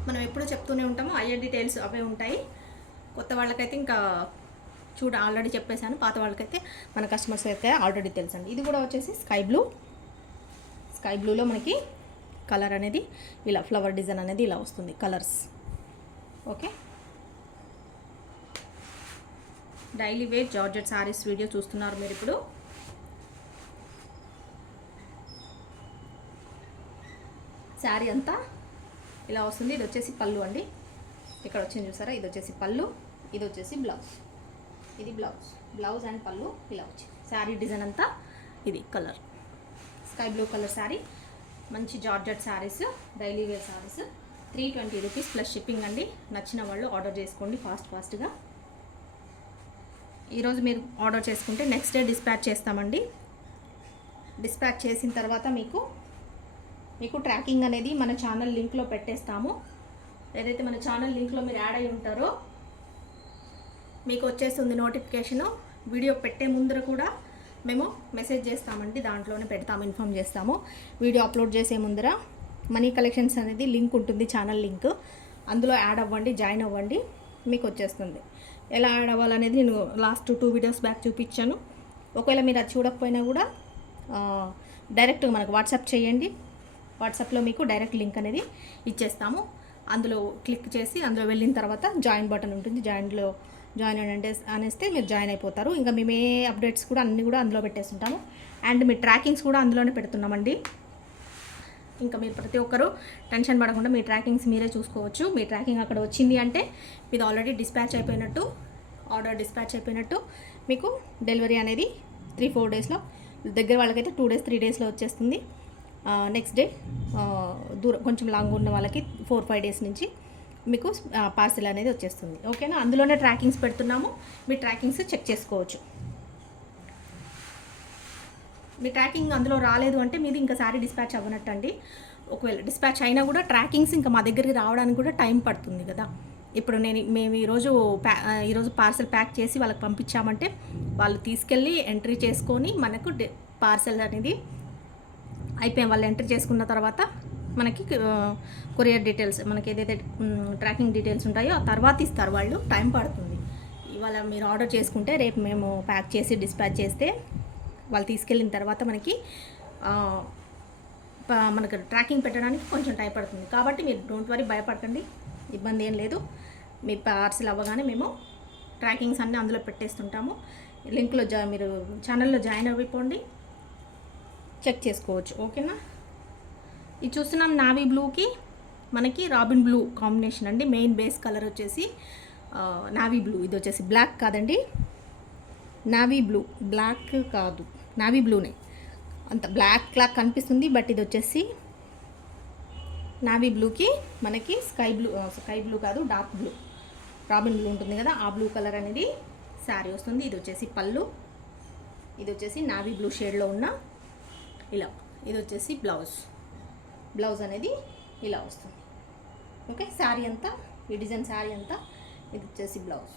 మనం ఎప్పుడూ చెప్తూనే ఉంటాము, అయ్యే డీటెయిల్స్ అవే ఉంటాయి. కొత్త వాళ్ళకైతే ఇంకా ఆల్రెడీ చెప్పేశాను. పాత వాళ్ళకైతే మన కస్టమర్స్ అయితే ఆల్రెడీ తెలుసండి. ఇది కూడా వచ్చేసి స్కై బ్లూలో మనకి కలర్ అనేది ఇలా ఫ్లవర్ డిజైన్ అనేది ఇలా వస్తుంది, colours. Okay, daily wear georgette sarees video చూస్తున్నారు మీరు ఇప్పుడు. శారీ అంతా ఇలా వస్తుంది. ఇది వచ్చేసి పళ్ళు అండి, ఇక్కడ వచ్చింది చూసారా, ఇది వచ్చేసి పళ్ళు, ఇది వచ్చేసి బ్లౌజ్. ఇది బ్లౌజ్ అండ్ పళ్ళు ఇలా వచ్చింది. శారీ డిజైన్ అంతా ఇది colour sky blue colour sari. మంచి georgette saris, daily wear saris. 320 rupees plus shipping అండి. నచ్చిన వాళ్ళు ఆర్డర్ చేసుకోండి ఫాస్ట్గా. ఈరోజు మీరు ఆర్డర్ చేసుకుంటే నెక్స్ట్ డే డిస్పాచ్ చేస్తామండి. డిస్పాచ్ చేసిన తర్వాత మీకు ట్రాకింగ్ అనేది మన ఛానల్ లింక్లో పెట్టేస్తాము. ఏదైతే మన ఛానల్ లింక్లో మీరు యాడ్ అయి ఉంటారో మీకు వచ్చేస్తుంది నోటిఫికేషను. వీడియో పెట్టే ముందర కూడా మేము మెసేజ్ చేస్తామండి, దాంట్లోనే పెడతాము, ఇన్ఫామ్ చేస్తాము. వీడియో అప్లోడ్ చేసే ముందర మనీ కలెక్షన్స్ అనేది లింక్ ఉంటుంది, ఛానల్ లింక్. అందులో యాడ్ అవ్వండి, జాయిన్ అవ్వండి, మీకు వచ్చేస్తుంది. ఎలా యాడ్ అవ్వాలనేది నేను లాస్ట్ 2 వీడియోస్ బ్యాక్ చూపించాను. ఒకవేళ మీరు అది చూడకపోయినా కూడా డైరెక్ట్గా మనకు వాట్సాప్ చేయండి. వాట్సాప్లో మీకు డైరెక్ట్ లింక్ అనేది ఇచ్చేస్తాము. అందులో క్లిక్ చేసి అందులో వెళ్ళిన తర్వాత జాయిన్ బటన్ ఉంటుంది, జాయిన్ అనేస్తే మీరు జాయిన్ అయిపోతారు. ఇంకా మేము ఏ అప్డేట్స్ కూడా అన్నీ కూడా అందులో పెట్టేస్తుంటాము. అండ్ మీ ట్రాకింగ్స్ కూడా అందులోనే పెడుతున్నామండి. ఇంకా మీరు ప్రతి ఒక్కరూ టెన్షన్ పడకుండా మీ ట్రాకింగ్స్ మీరే చూసుకోవచ్చు. మీ ట్రాకింగ్ అక్కడ వచ్చింది అంటే ఇది ఆల్రెడీ డిస్పాచ్ అయిపోయినట్టు, ఆర్డర్ డిస్పాచ్ అయిపోయినట్టు. మీకు డెలివరీ అనేది 3-4 డేస్లో, దగ్గర వాళ్ళకైతే 2 డేస్ 3 డేస్లో వచ్చేస్తుంది. నెక్స్ట్ డే దూరం కొంచెం లాంగ్ ఉన్న వాళ్ళకి 4-5 డేస్ నుంచి మీకు పార్సిల్ అనేది వచ్చేస్తుంది. ఓకేనా, అందులోనే ట్రాకింగ్స్ పెడుతున్నాము, మీ ట్రాకింగ్స్ చెక్ చేసుకోవచ్చు. మీ ట్రాకింగ్ అందులో రాలేదు అంటే మీది ఇంకా శారీ డిస్పాచ్ అవ్వనట్టు అండి. ఒకవేళ డిస్పాచ్ అయినా కూడా ట్రాకింగ్స్ ఇంకా మా దగ్గరికి రావడానికి కూడా టైం పడుతుంది కదా. ఇప్పుడు మేము ఈరోజు పార్సెల్ ప్యాక్ చేసి వాళ్ళకి పంపించామంటే వాళ్ళు తీసుకెళ్ళి ఎంట్రీ చేసుకొని మనకు పార్సెల్ అనేది అయిపోయి వాళ్ళు ఎంట్రీ చేసుకున్న తర్వాత మనకి కొరియర్ డీటెయిల్స్ మనకి ఏదైతే ట్రాకింగ్ డీటెయిల్స్ ఉంటాయో ఆ తర్వాత ఇస్తారు వాళ్ళు. టైం పడుతుంది. ఇవాళ మీరు ఆర్డర్ చేసుకుంటే రేపు మేము ప్యాక్ చేసి డిస్పాచ్ చేస్తే వాళ్ళు తీసుకెళ్ళిన తర్వాత మనకు ట్రాకింగ్ పెట్టడానికి కొంచెం టైం పడుతుంది. కాబట్టి మీరు డోంట్ వరీ, భయపడకండి, ఇబ్బంది ఏం లేదు. మీ పార్సిల్ అవ్వగానే మేము ట్రాకింగ్స్ అన్నీ అందులో పెట్టేస్తుంటాము. లింక్లో మీరు ఛానల్లో జాయిన్ అయిపోండి, చెక్ చేసుకోవచ్చు. ఓకేనా? ఇది చూస్తున్నాం నావీ బ్లూకి మనకి రాబిన్ బ్లూ కాంబినేషన్ అండి. మెయిన్ బేస్ కలర్ వచ్చేసి నావీ బ్లూ. ఇది వచ్చేసి బ్లాక్ కాదండి, నావీ బ్లూ, బ్లాక్ కాదు, నావీ బ్లూనే. అంత బ్లాక్ క్లాక్ కనిపిస్తుంది, బట్ ఇది వచ్చేసి నావీ బ్లూకి మనకి స్కై బ్లూ కాదు, డార్క్ బ్లూ, రాబిన్ బ్లూ ఉంటుంది కదా, ఆ బ్లూ కలర్ అనేది శారీ వస్తుంది. ఇది వచ్చేసి పళ్ళు, ఇది వచ్చేసి నావీ బ్లూ షేడ్లో ఉన్న ఇలా, ఇది వచ్చేసి బ్లౌజ్ అనేది ఇలా వస్తుంది. ఓకే, శారీ అంతా ఈ డిజైన్ శారీ అంతా, ఇది వచ్చేసి బ్లౌజ్.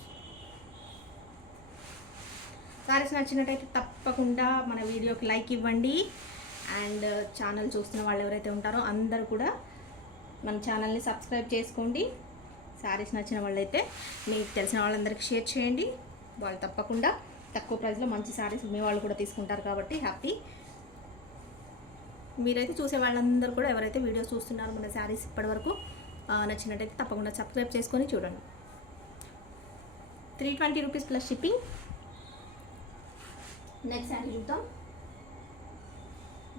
సారీస్ నచ్చినట్టయితే తప్పకుండా మన వీడియోకి లైక్ ఇవ్వండి. అండ్ ఛానల్ చూస్తున్న వాళ్ళు ఎవరైతే ఉంటారో అందరూ కూడా మన ఛానల్ని సబ్స్క్రైబ్ చేసుకోండి. శారీస్ నచ్చిన వాళ్ళైతే మీకు తెలిసిన వాళ్ళందరికీ షేర్ చేయండి. వాళ్ళు తప్పకుండా తక్కువ ప్రైస్లో మంచి శారీస్ మీ వాళ్ళు కూడా తీసుకుంటారు కాబట్టి హ్యాపీ. మీరైతే చూసే వాళ్ళందరూ కూడా ఎవరైతే వీడియోస్ చూస్తున్నారో మన శారీస్ ఇప్పటివరకు నచ్చినట్టయితే తప్పకుండా సబ్స్క్రైబ్ చేసుకొని చూడండి. 320 rupees plus shipping. Next saree చూద్దాం.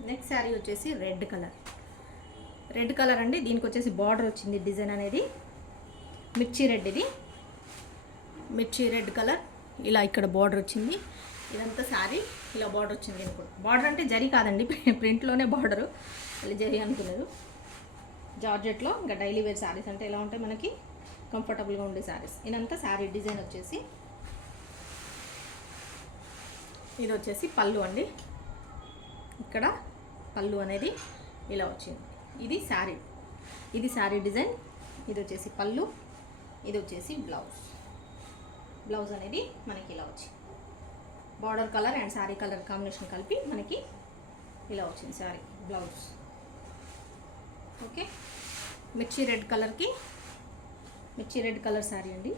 నెక్స్ట్ శారీ వచ్చేసి రెడ్ కలర్ అండి. దీనికి వచ్చేసి బార్డర్ వచ్చింది, డిజైన్ అనేది మిర్చి రెడ్. ఇది మిర్చి రెడ్ కలర్, ఇలా ఇక్కడ బార్డర్ వచ్చింది. ఇదంతా శారీ ఇలా బార్డర్ వచ్చింది. దీనికి కూడా బార్డర్ అంటే జరీ కాదండి, ప్రింట్లోనే బార్డరు, ఇలా జరీ అనుకున్నారు. జార్జెట్లో ఇంకా డైలీ వేర్ శారీస్ అంటే ఎలా ఉంటాయి మనకి, కంఫర్టబుల్గా ఉండే శారీస్. ఇదంతా శారీ డిజైన్ వచ్చేసి, ఇది వచ్చేసి పళ్ళు అండి. ఇక్కడ పళ్ళు అనేది ఇలా వచ్చింది. ఇది శారీ డిజైన్. ఇది వచ్చేసి పళ్ళు, ఇది వచ్చేసి బ్లౌజ్ అనేది మనకి ఇలా వచ్చింది. Border colour and saree colour combination కలిపి మనకి ఇలా వచ్చింది శారీ బ్లౌజ్. ఓకే, మిర్చి రెడ్ కలర్ శారీ అండి.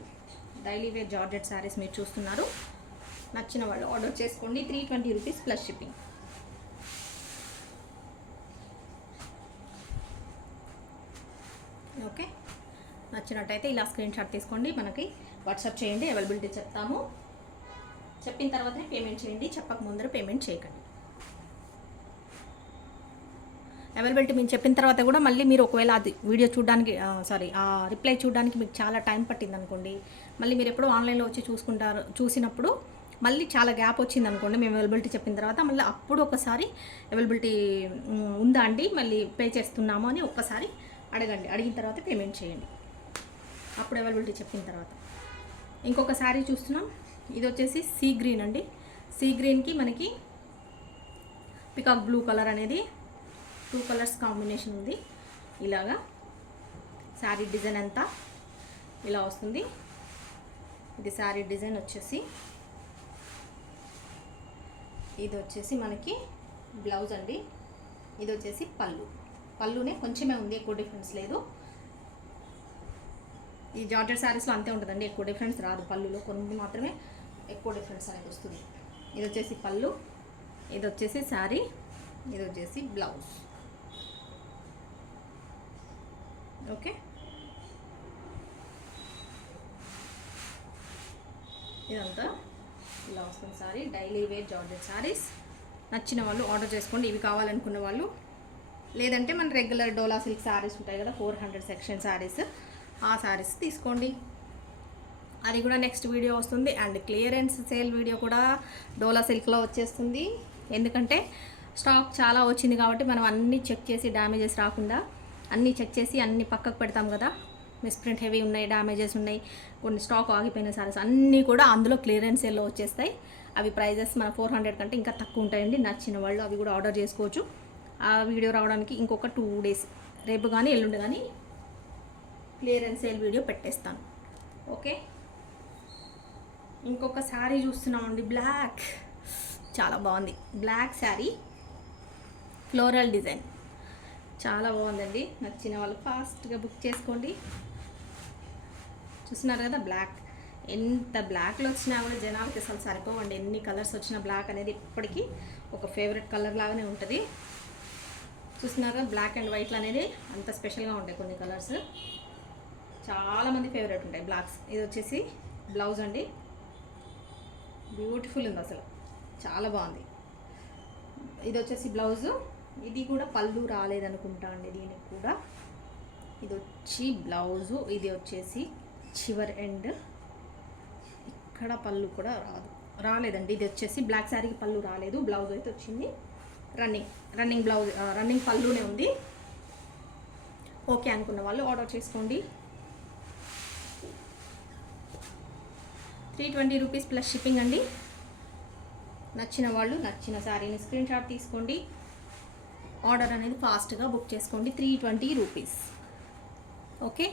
డైలీ వేర్ జార్జెట్ శారీస్ మీరు చూస్తున్నారు. నచ్చిన వాళ్ళు ఆర్డర్ చేసుకోండి. 320 రూపీస్ ప్లస్ షిప్పింగ్. ఓకే, నచ్చినట్టయితే ఇలా స్క్రీన్ షాట్ తీసుకోండి, మనకి వాట్సాప్ చేయండి, అవైలబిలిటీ చెప్తాము. చెప్పిన తర్వాతనే పేమెంట్ చేయండి, చెప్పక ముందర పేమెంట్ చేయకండి. అవైలబిలిటీ మీరు చెప్పిన తర్వాత కూడా మళ్ళీ మీరు ఒకవేళ అది వీడియో చూడడానికి రిప్లై చూడడానికి మీకు చాలా టైం పట్టింది అనుకోండి, మళ్ళీ మీరు ఎప్పుడో ఆన్లైన్లో వచ్చి చూసినప్పుడు మళ్ళీ చాలా గ్యాప్ వచ్చింది అనుకోండి, మేము అవైలబిలిటీ చెప్పిన తర్వాత మళ్ళీ అప్పుడు ఒకసారి అవైలబిలిటీ ఉందా అండి, మళ్ళీ పే చేస్తున్నాము అని ఒక్కసారి అడగండి. అడిగిన తర్వాత పేమెంట్ చేయండి, అప్పుడు అవైలబిలిటీ చెప్పిన తర్వాత. ఇంకొక శారీ చూస్తున్నాం. ఇది వచ్చేసి సీ గ్రీన్ అండి. సీ గ్రీన్కి మనకి పికాక్ బ్లూ కలర్ అనేది 2 కలర్స్ కాంబినేషన్ ఉంది. ఇలాగా శారీ డిజైన్ అంతా ఇలా వస్తుంది. ఇది శారీ డిజైన్ వచ్చేసి, ఇది వచ్చేసి మనకి బ్లౌజ్ అండి. ఇది వచ్చేసి పళ్ళునే కొంచెమే ఉంది, ఎక్కువ డిఫరెన్స్ లేదు. ఈ జార్జెట్ శారీస్లో అంతే ఉంటుందండి, ఎక్కువ డిఫరెన్స్ రాదు. పళ్ళులో కొన్ని మాత్రమే ఎక్కువ డిఫరెన్స్ అనేది వస్తుంది. ఇది వచ్చేసి పళ్ళు, ఇది వచ్చేసి శారీ, ఇది వచ్చేసి బ్లౌజ్. ఓకే, ఇదంతా ఇలా వస్తుంది saree. Daily wear georgette sarees నచ్చిన వాళ్ళు ఆర్డర్ చేసుకోండి. ఇవి కావాలనుకున్న వాళ్ళు, లేదంటే మన రెగ్యులర్ డోలా సిల్క్ శారీస్ ఉంటాయి కదా, 400 సెక్షన్ శారీస్, ఆ శారీస్ తీసుకోండి. అది కూడా నెక్స్ట్ వీడియో వస్తుంది. అండ్ క్లియరెన్స్ సేల్ వీడియో కూడా డోలా సిల్క్లో వచ్చేస్తుంది. ఎందుకంటే స్టాక్ చాలా వచ్చింది కాబట్టి మనం అన్నీ చెక్ చేసి డ్యామేజెస్ రాకుండా అన్నీ చెక్ చేసి అన్నీ పక్కకు పెడతాం కదా. మిస్ప్రింట్ హెవీ ఉన్నాయి, డ్యామేజెస్ ఉన్నాయి, కొన్ని స్టాక్ ఆగిపోయిన సారీస్ అన్నీ కూడా అందులో క్లియరెన్స్ సేల్లో వచ్చేస్తాయి. అవి ప్రైజెస్ మన 400 కంటే ఇంకా తక్కువ ఉంటాయండి. నచ్చిన వాళ్ళు అవి కూడా ఆర్డర్ చేసుకోవచ్చు. ఆ వీడియో రావడానికి ఇంకొక 2 డేస్, రేపు కానీ ఎల్లుండి కానీ క్లియరెన్స్ సేల్ వీడియో పెట్టేస్తాను. ఓకే, ఇంకొక శారీ చూస్తున్నామండి. బ్లాక్, చాలా బాగుంది బ్లాక్ శారీ, ఫ్లోరల్ డిజైన్, చాలా బాగుందండి. నచ్చిన వాళ్ళు ఫాస్ట్గా బుక్ చేసుకోండి. చూస్తున్నారు కదా బ్లాక్, ఎంత బ్లాక్లో వచ్చినా కూడా జనాలకి అసలు సరిపోవండి. ఎన్ని కలర్స్ వచ్చినా బ్లాక్ అనేది ఇప్పటికీ ఒక ఫేవరెట్ కలర్ లాగానే ఉంటుంది. చూస్తున్నారా బ్లాక్ అండ్ వైట్లు అనేది అంత స్పెషల్గా ఉంటాయి. కొన్ని కలర్స్ చాలామంది ఫేవరెట్ ఉంటాయి బ్లాక్స్. ఇది వచ్చేసి బ్లౌజ్ అండి, బ్యూటిఫుల్ ఉంది అసలు, చాలా బాగుంది. ఇది వచ్చేసి బ్లౌజు, ఇది కూడా పళ్ళు రాలేదనుకుంటా అండి దీనికి కూడా. ఇది వచ్చి బ్లౌజు, ఇది వచ్చేసి చివరి ఎండ్, ఇక్కడ పళ్ళు కూడా రాలేదండి. ఇది వచ్చేసి బ్లాక్ శారీకి పళ్ళు రాలేదు, బ్లౌజ్ అయితే వచ్చింది. రన్నింగ్ బ్లౌజ్, రన్నింగ్ పళ్ళునే ఉంది. ఓకే అనుకున్న వాళ్ళు ఆర్డర్ చేసుకోండి. 320 రూపీస్ ప్లస్ షిప్పింగ్ అండి. నచ్చిన వాళ్ళు నచ్చిన శారీని స్క్రీన్ షాట్ తీసుకోండి. ఆర్డర్ అనేది ఫాస్ట్గా బుక్ చేసుకోండి. 320 రూపీస్. ఓకే,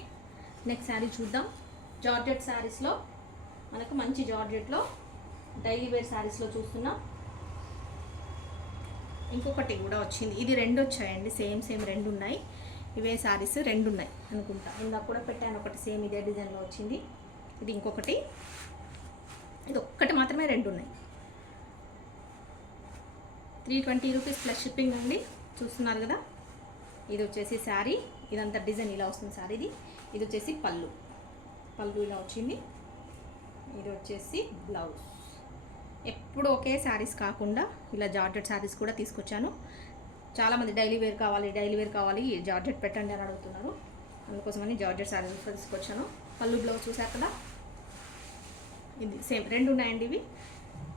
నెక్స్ట్ శారీ చూద్దాం. జార్జెట్ శారీస్లో మనకు మంచి జార్జెట్లో డైలీ వేర్ శారీస్లో చూస్తున్నాం. ఇంకొకటి కూడా వచ్చింది. ఇది రెండు వచ్చాయండి, సేమ్ రెండు ఉన్నాయి. ఇవే శారీస్ రెండు ఉన్నాయి అనుకుంటా. ఇందాక కూడా పెట్టాను ఒకటి, సేమ్ ఇదే డిజైన్లో వచ్చింది. ఇది ఇంకొకటి, ఇది ఒక్కటి మాత్రమే రెండు ఉన్నాయి. 320 రూపీస్ ప్లస్ షిప్పింగ్ అండి. చూస్తున్నారు కదా, ఇది వచ్చేసి శారీ, ఇదంతా డిజైన్ ఇలా వస్తుంది శారీది. ఇది వచ్చేసి పళ్ళు ఇలా వచ్చింది. ఇది వచ్చేసి బ్లౌజ్. ఎప్పుడు ఒకే శారీస్ కాకుండా ఇలా జార్జెట్ శారీస్ కూడా తీసుకొచ్చాను. చాలామంది డైలీ వేర్ కావాలి జార్జెట్ పెట్టండి అని అడుగుతున్నారు. అందుకోసమని జార్జెట్ శారీస్ కూడా తీసుకొచ్చాను. పళ్ళు బ్లౌజ్ చూసారు కదా, ఇది సేమ్ రెండు ఉన్నాయండి. ఇవి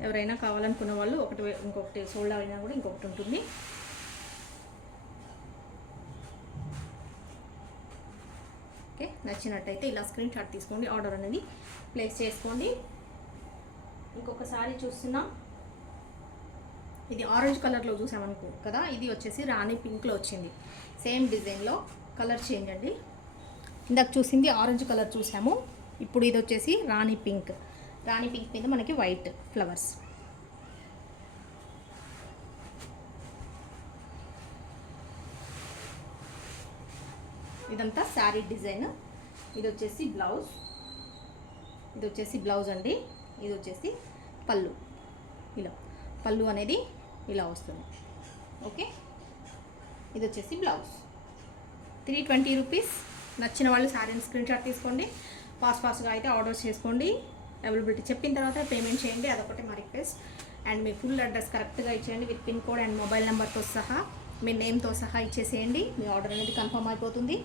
ఎవరైనా కావాలనుకున్న వాళ్ళు ఇంకొకటి సోల్డ్ అయినా కూడా ఇంకొకటి ఉంటుంది. ఓకే, నచ్చినట్టయితే ఇలా స్క్రీన్ షాట్ తీసుకోండి, ఆర్డర్ అనేది ప్లేస్ చేసుకోండి. ఇంకొక సారీ చూస్తున్నాం. ఇది ఆరెంజ్ కలర్లో చూసామనుకో కదా, ఇది వచ్చేసి రాణి పింక్లో వచ్చింది. సేమ్ డిజైన్లో కలర్ చేంజ్ అండి. ఇందాక చూసింది ఆరెంజ్ కలర్ చూసాము, ఇప్పుడు ఇది వచ్చేసి రాణి పింక్ మీద మనకి వైట్ ఫ్లవర్స్. ఇదంతా శారీ డిజైన్. ఇది వచ్చేసి బ్లౌజ్ అండి. ఇది వచ్చేసి పళ్ళు. ఇలా పళ్ళు అనేది ఇలా వస్తుంది. ఓకే, ఇది వచ్చేసి బ్లౌజ్. 320 రూపీస్. నచ్చిన వాళ్ళు శారీని స్క్రీన్ షాట్ తీసుకోండి. ఫాస్ట్గా అయితే ఆర్డర్స్ చేసుకోండి. అవైలబిలిటీ చెప్పిన తర్వాత పేమెంట్ చేయండి, అదొకటి మా request. And me full address కరెక్ట్గా ఇచ్చేయండి, with pin code and mobile నెంబర్తో సహా, మీ నేమ్తో సహా ఇచ్చేసేయండి. మీ ఆర్డర్ అనేది కన్ఫర్మ్ అయిపోతుంది.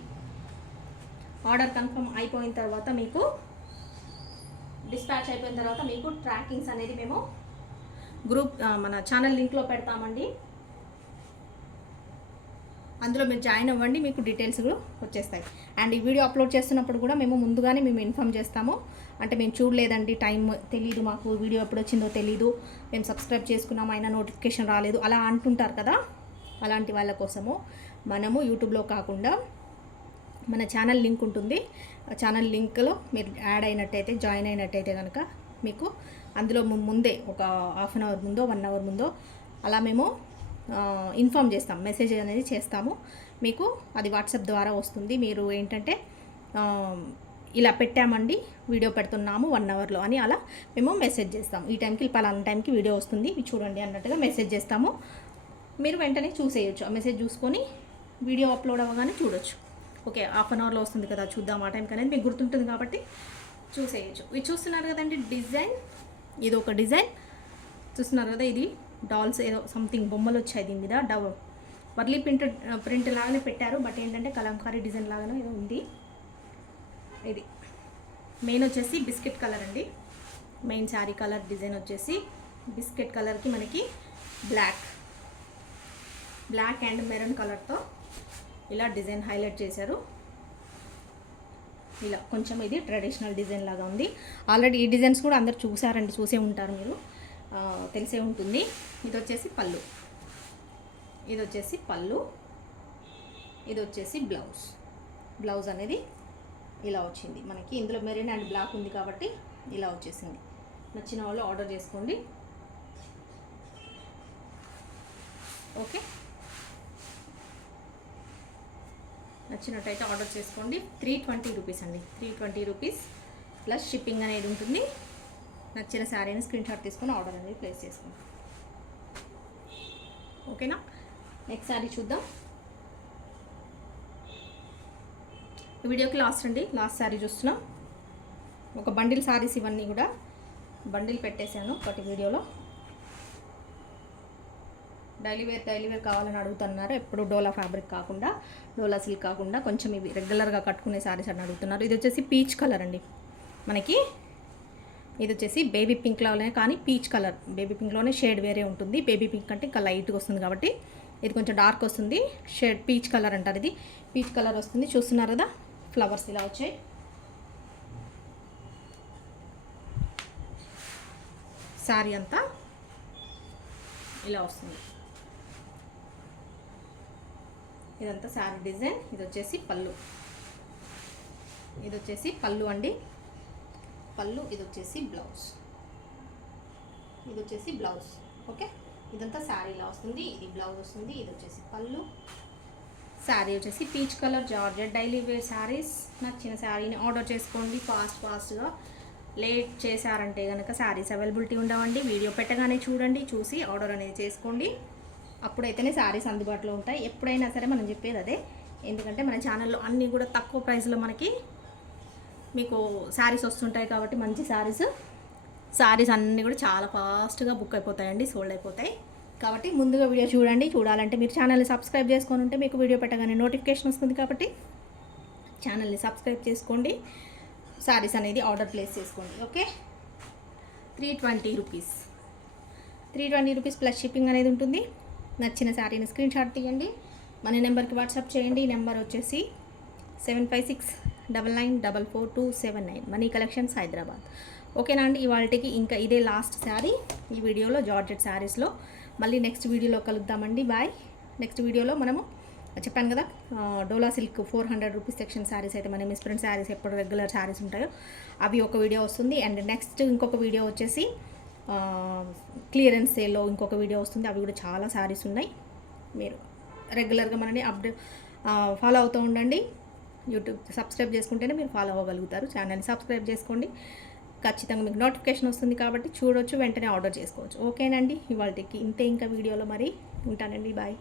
ఆర్డర్ కన్ఫర్మ్ అయిపోయిన తర్వాత మీకు డిస్పాచ్ అయిపోయిన తర్వాత మీకు ట్రాకింగ్స్ అనేది మేము గ్రూప్ మన ఛానల్ లింక్లో పెడతామండి. అందులో మీరు జాయిన్ అవ్వండి, మీకు డీటెయిల్స్ కూడా వచ్చేస్తాయి. అండ్ ఈ వీడియో అప్లోడ్ చేస్తున్నప్పుడు కూడా మేము ముందుగానే ఇన్ఫామ్ చేస్తాము. అంటే మేము చూడలేదండి, టైం తెలీదు, మాకు వీడియో ఎప్పుడు వచ్చిందో తెలీదు, మేము సబ్స్క్రైబ్ చేసుకున్నాము అయినా నోటిఫికేషన్ రాలేదు అలా అంటుంటారు కదా, అలాంటి వాళ్ళ కోసము మనము యూట్యూబ్లో కాకుండా మన ఛానల్ లింక్ ఉంటుంది. ఆ ఛానల్ లింక్లో మీరు యాడ్ అయినట్టయితే, జాయిన్ అయినట్టయితే కనుక మీకు అందులో ముందే ఒక హాఫ్ అన్ అవర్ ముందో 1 అవర్ ముందో అలా మేము ఇన్ఫామ్ చేస్తాం, మెసేజ్ అనేది చేస్తాము మీకు. అది వాట్సాప్ ద్వారా వస్తుంది. మీరు ఏంటంటే ఇలా పెట్టామండి, వీడియో పెడుతున్నాము 1 అవర్లో అని అలా మేము మెసేజ్ చేస్తాం. ఈ టైంకి పలానా టైంకి వీడియో వస్తుంది, ఇవి చూడండి అన్నట్టుగా మెసేజ్ చేస్తాము. మీరు వెంటనే చూసేయచ్చు, ఆ మెసేజ్ చూసుకొని వీడియో అప్లోడ్ అవ్వగానే చూడొచ్చు. ఓకే, హాఫ్ అన్ అవర్లో వస్తుంది కదా, చూద్దాం ఆ టైంకి అనేది మీకు గుర్తుంటుంది కాబట్టి చూసేయచ్చు. ఇది చూస్తున్నారు కదండి డిజైన్, ఇది ఒక డిజైన్ చూస్తున్నారు కదా. ఇది డాల్స్ ఏదో సంథింగ్ బొమ్మలు వచ్చాయి దీని మీద. వర్లీ ప్రింట్ లాగానే పెట్టారు, బట్ ఏంటంటే కలంకారీ డిజైన్ లాగానే ఏదో ఉంది. ఇది మెయిన్ వచ్చేసి బిస్కెట్ కలర్ అండి. మెయిన్ శారీ కలర్ డిజైన్ వచ్చేసి బిస్కెట్ కలర్కి మనకి బ్లాక్ అండ్ మెరూన్ కలర్తో ఇలా డిజైన్ హైలైట్ చేశారు. ఇలా కొంచెం ఇది ట్రెడిషనల్ డిజైన్ లాగా ఉంది. ఆల్రెడీ ఈ డిజైన్స్ కూడా అందరు చూసారండి, చూసే ఉంటారు మీరు, తెలిసే ఉంటుంది. ఇది వచ్చేసి పళ్ళు, ఇది వచ్చేసి బ్లౌజ్ అనేది ఇలా వచ్చింది మనకి. ఇందులో మెరూన్ అండ్ బ్లాక్ ఉంది కాబట్టి ఇలా వచ్చేసింది. నచ్చిన వాళ్ళు ఆర్డర్ చేసుకోండి. ఓకే, నచ్చినట్టయితే ఆర్డర్ చేసుకోండి. 320 రూపీస్ అండి. 320 రూపీస్ ప్లస్ షిప్పింగ్ అనేది ఉంటుంది. నచ్చిన శారీని స్క్రీన్ షాట్ తీసుకొని ఆర్డర్ అనేది ప్లేస్ చేసుకోండి. ఓకేనా? నెక్స్ట్ శారీ చూద్దాం. ఈ వీడియోకి లాస్ట్ శారీ చూస్తున్నాం. ఒక బండిల్ శారీస్ ఇవన్నీ కూడా బండిల్ పెట్టేశాను ఒకటి వీడియోలో. డైలీ వేర్ కావాలని అడుగుతున్నారు. ఎప్పుడు డోలా ఫ్యాబ్రిక్ కాకుండా, డోలా సిల్క్ కాకుండా కొంచెం ఇవి రెగ్యులర్గా కట్టుకునే శారీస్ అని అడుగుతున్నారు. ఇది వచ్చేసి పీచ్ కలర్ అండి. మనకి ఇది వచ్చేసి బేబీ పింక్లోనే, కానీ పీచ్ కలర్. బేబీ పింక్లోనే షేడ్ వేరే ఉంటుంది. బేబీ పింక్ అంటే ఇంకా లైట్గా వస్తుంది కాబట్టి ఇది కొంచెం డార్క్ వస్తుంది. షేడ్ పీచ్ కలర్ అంటారు. ఇది పీచ్ కలర్ వస్తుంది. చూస్తున్నారు కదా, ఫ్లవర్స్ ఇలా వచ్చాయి. శారీ అంతా ఇలా వస్తుంది. ఇదంతా శారీ డిజైన్. ఇది వచ్చేసి పళ్ళు. ఇది వచ్చేసి పళ్ళు అండి. పళ్ళు. ఇది వచ్చేసి బ్లౌజ్. ఇది వచ్చేసి బ్లౌజ్. ఓకే, ఇదంతా శారీ ఇలా వస్తుంది. ఇది బ్లౌజ్ వస్తుంది. ఇది వచ్చేసి పళ్ళు. శారీ వచ్చేసి peach colour georgette daily wear sarees. నచ్చిన శారీని ఆర్డర్ చేసుకోండి. ఫాస్ట్గా లేట్ చేశారంటే కనుక శారీస్ అవైలబిలిటీ ఉండవండి. వీడియో పెట్టగానే చూడండి, చూసి ఆర్డర్ అనేది చేసుకోండి. అప్పుడైతేనే శారీస్ అందుబాటులో ఉంటాయి. ఎప్పుడైనా సరే మనం చెప్పేది అదే. ఎందుకంటే మన ఛానల్లో అన్నీ కూడా తక్కువ ప్రైస్లో మనకి మీకు శారీస్ వస్తుంటాయి కాబట్టి మంచి శారీస్ అన్నీ కూడా చాలా ఫాస్ట్గా బుక్ అయిపోతాయండి, సోల్డ్ అయిపోతాయి. కాబట్టి ముందుగా వీడియో చూడాలంటే మీరు ఛానల్ని సబ్స్క్రైబ్ చేసుకొని ఉంటే మీకు వీడియో పెట్టగానే నోటిఫికేషన్ వస్తుంది. కాబట్టి ఛానల్ని సబ్స్క్రైబ్ చేసుకోండి. శారీస్ అనేది ఆర్డర్ ప్లేస్ చేసుకోండి. Okay, 320 rupees. 320 rupees plus shipping అనేది ఉంటుంది. నచ్చిన శారీని స్క్రీన్ షాట్ తీయండి, మన నెంబర్కి వాట్సాప్ చేయండి. ఈ నెంబర్ వచ్చేసి 7569944279. Money collections Hyderabad. ఓకేనా అండి? ఇవాళకి ఇంకా ఇదే లాస్ట్ శారీ ఈ వీడియోలో, జార్జెట్ శారీస్లో. మళ్ళీ నెక్స్ట్ వీడియోలో కలుద్దామండి. బాయ్. నెక్స్ట్ వీడియోలో మనము చెప్పాను కదా, డోలా సిల్క్ 400 రూపీస్ సెక్షన్ శారీస్ అయితే మన మిస్ప్రింట్ శారీస్ ఎప్పుడు రెగ్యులర్ శారీస్ ఉంటాయో అవి ఒక వీడియో వస్తుంది. అండ్ నెక్స్ట్ ఇంకొక వీడియో వచ్చేసి క్లియరెన్స్ సేల్లో ఇంకొక వీడియో వస్తుంది. అవి కూడా చాలా శారీస్ ఉన్నాయి. మీరు రెగ్యులర్గా మనని ఫాలో అవుతూ ఉండండి. యూట్యూబ్ సబ్స్క్రైబ్ చేసుకుంటేనే మీరు ఫాలో అవ్వగలుగుతారు. ఛానల్ని సబ్స్క్రైబ్ చేసుకోండి. ఖచ్చితంగా మీకు నోటిఫికేషన్ వస్తుంది కాబట్టి చూడొచ్చు, వెంటనే ఆర్డర్ చేసుకోవచ్చు. ఓకేనండి? ఇవాళకి ఇంతే. ఇంకా వీడియోలో మరి ఉంటానండి. బాయ్.